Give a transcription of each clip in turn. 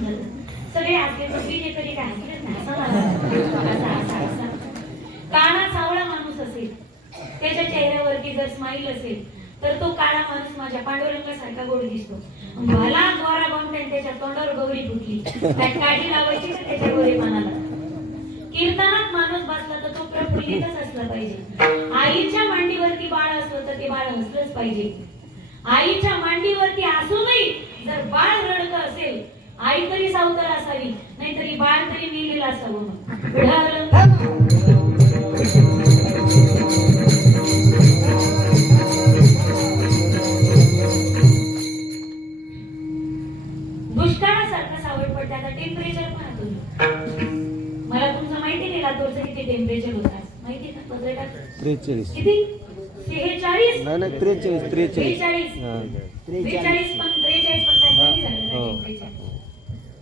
होऊन जातं सगळे हसले पण मी काय हसलेच नाही काळा सावळा माणूस असेल त्याच्या चेहऱ्यावरती जर स्माईल असेल तर तो काळा माणूस माझ्या पांडुरंगासारखा गोड दिसतो. मला द्वारा बांधून त्याच्या तोंडावर गौरी फुटली. काय काळजी लावायची तर त्याच्या गोरी मनाला. कीर्तनात माणूस बसला तर तो प्रफुल्लितच असला पाहिजे. आईच्या मांडीवरती बाळ असलं तर ते बाळ हसलंच पाहिजे. आईच्या मांडीवरती असूनही जर बाळ रडत असेल आई तरी सावतर असावी नाहीतरी बाळ तरी मेलेलं असावं त्रेचाळीस. किती? सेहेचाळीस नाही नाही त्रेचाळीस त्रेचाळीस. बेचाळीस हा. बेचाळीस पण त्रेचाळीस पण काय झालं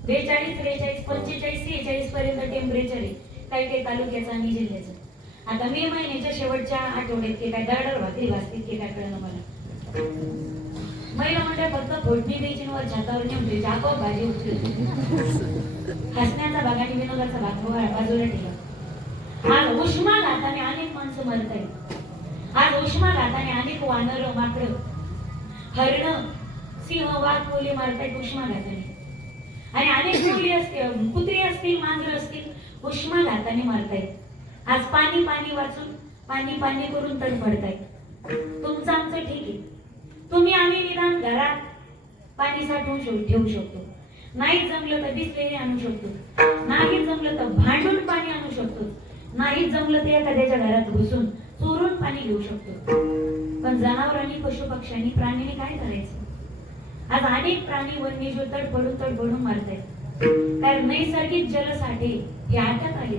बेचाळीस त्रेचाळीस पंचेचाळीस सेहेचाळीस पर्यंत टेम्परेचर आहे. काही काही तालुक्याचं आणि जिल्ह्याचं. आता मे महिन्याच्या शेवटच्या आठवड्यात ते काय दरडर भाकरी भासतील ते काय कळलं मला. महिला मंडळ फक्त फोडणी द्यायची वर छातावर नेऊन द्यायची आपोआप भाजी उचलली हसण्याचा भाग आणि विनोदाचा भाग बाजूला ठेवा. आज उष्माघाताने अनेक माणसं मरत आहेत. आज उष्माघाताने अनेक वानर माकड हरण सिंह वाघ कोली मारतायत उष्माघाताने आणि अनेक मुली असतील कुत्री असतील मांजर असतील उष्माघाताने मारतायत. आज पाणी पाणी वाचून पाणी पाणी करून तडफडतायत. तुमचं आमचं ठीक आहे. तुम्ही आम्ही निदान घरात पाणी साठवून ठेवू शकतो. नाही जमलं तर बिसलेरी आणू शकतो. नाही जमलं तर भांडून पाणी आणू शकतो. नाही जमलं तर एखाद्याच्या घरात घुसून चोरून पाणी घेऊ शकतो. पण जनावरांनी पशु पक्ष्यांनी प्राणीने काय करायचं? आज अनेक प्राणी वन्यजीव तडपडून तडपडून आहेत कारण नैसर्गिक जलसाठे हे आटत आले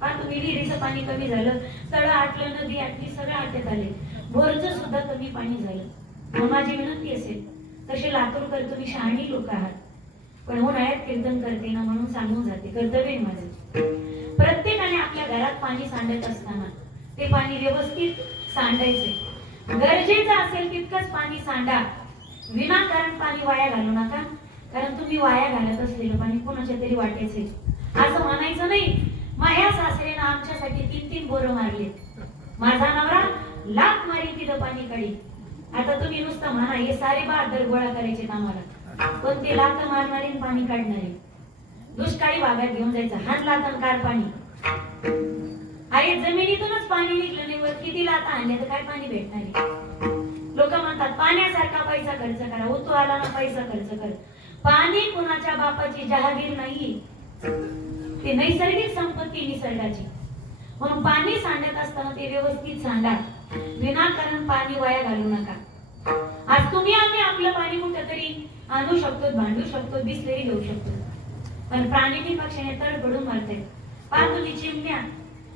पहा तुम्ही विहिरीचं पाणी कमी झालं तळ आटलं नदी आटली सगळं आटत आले. बोरचं सुद्धा कमी पाणी झालं. माझी विनंती असेल तसे लातूरकर तुम्ही शहाणी लोक आहात. पण हो उन्हाळ्यात कीर्तन करते ना म्हणून सांगून जाते कर्तव्य माझे. प्रत्येकाने आपल्या घरात पाणी सांडत असताना ते पाणी व्यवस्थित सांडायचे गरजेचं असेल तितकंच पाणी सांडा. विनाकारण पाणी वाया घालू नका. कारण तुम्ही वाया घालत असलेलं पाणी कोणाच्या तरी वाटेचे असं म्हणायचं नाही. माझ्या सासरेनं आमच्यासाठी तीन तीन बोरं मारले. माझा नवरा लाख मारी तिथं पाणी काढी. आता तुम्ही नुसतं म्हणा हे सारे बहादर गोळा करायचे आम्हाला पण ते लात मारणारे पाणी काढणारे. दुष्काळी भागात घेऊन जायचं. हात लातन कार पाणी. अरे जमिनीतूनच पाणी निघलं नाही वर. किती लाता आणल्या तर काय पाणी भेटणार आहे? लोक म्हणतात पाण्यासारखा पैसा खर्च करा उतू आला ना पैसा खर्च कर. पाणी कुणाच्या बापाची जहागीर नाही. ते नैसर्गिक संपत्ती निसर्गाची. म्हणून पाणी सांडत असताना ते व्यवस्थित सांडा. विनाकारण पाणी वाया घालू नका. आज तुम्ही आम्ही आपलं पाणी कुठंतरी आणू शकतो भांडू शकतो बिसलेरी घेऊ शकतो. पण प्राणी पक्षाने तडफडून मारते पहा तुम्ही चिमण्या.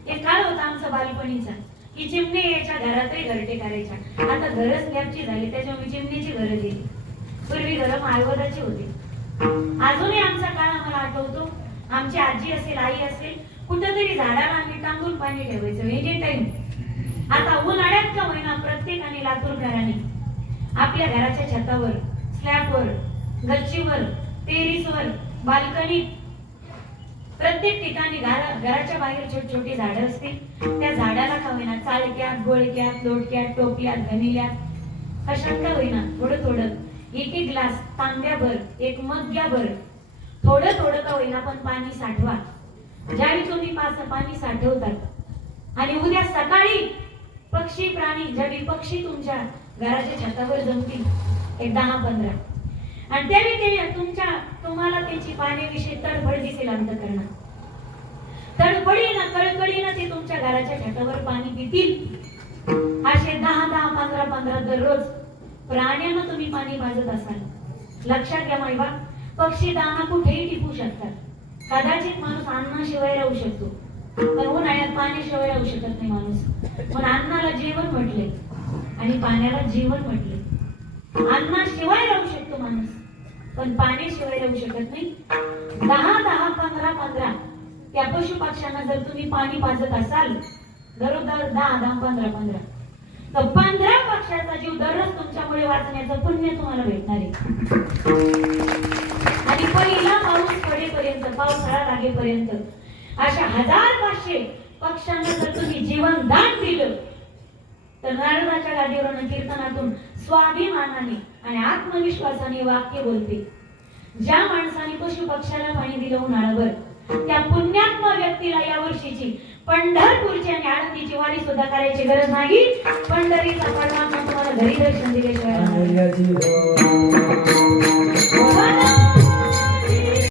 एक काळ होता आमचा बालपणीचा. की चिमणे याच्या घरातही घरटे करायच्या. आता घर स्लॅबची झाली त्याच्यामुळे चिमणीची घरं गेली पूर्वी घर माळवदाची होती. अजूनही आमचा काळ आम्हाला आठवतो. आमची आजी असेल आई असेल कुठंतरी झाडाला आम्ही टांगून पाणी ठेवायचं एनी टाइम आता उन्हाळ्यात का होईना प्रत्येकाने लातूरकरांनी आपल्या घराच्या छतावर स्लॅबवर गच्चीवर टेरिसवर बाल्कनीत प्रत्येक ठिकाणी घराच्या बाहेर छोटी छोटी झाडं असतील. त्या झाडाला का होईना चालक्यात गोळक्यात लोटक्यात टोपल्यात घनिल्यात कशात का होईना? थोडं थोडं एक एक ग्लास तांब्याभर एक मग्याभर थोडं थोडं का होईना पण पाणी साठवा. ज्यावेळी तुम्ही पाच पाणी साठवतात. आणि उद्या सकाळी पक्षी प्राणी ज्यावेळी पक्षी तुमच्या घराच्या छतावर जमतील एक दहा पंधरा आणि त्याने ते तुमच्या तुम्हाला त्याची पाण्याविषयी तडफड दिसेल अंतकरणात. तडफडीनं कळकळीनं ते तुमच्या घराच्या छतावर पाणी पितील. असे दहा दहा पंधरा पंधरा दररोज प्राण्यानं तुम्ही पाणी भाजत असाल. लक्षात घ्या मायबा पक्षी दाना कुठेही टिपू शकतात. कदाचित माणूस अन्नाशिवाय राहू शकतो. पण हो उन्हाळ्यात पाण्याशिवाय राहू शकत नाही माणूस. पण अन्नाला जेवण म्हटले आणि पाण्याला जीवन म्हटले. अन्नाशिवाय राहू शकतो माणूस. पण पाण्याशिवाय राहू शकत नाही. दहा दहा पंधरा पंधरा. त्या पशु पक्ष्यांना जर तुम्ही पाणी पाजत असाल दरोदर दर दहा दहा पंधरा पंधरा. तर पंधरा पक्षाचा जीव दररोज तुमच्यामुळे वाचण्याचं पुण्य तुम्हाला भेटणार आहे. आणि पहिला पाऊस पडेपर्यंत पावसाळा लागेपर्यंत अशा हजार पाचशे पक्षांना जर तुम्ही जीवन दान दिलं तर नारदाच्या गादीवरून कीर्तनातून स्वाभिमानाने आणि आत्मविश्वासाने वाक्य बोलते. ज्या माणसाने पशु पक्षाला पाणी दिलं उन्हाळ्यावर त्या पुण्यात्म व्यक्तीला या वर्षीची पंढरपूरची आणि आळंदीची वारी सुद्धा करायची गरज नाही. पंढरीचा परमात्मा तुम्हाला घरी दर्शन दिल्याशिवाय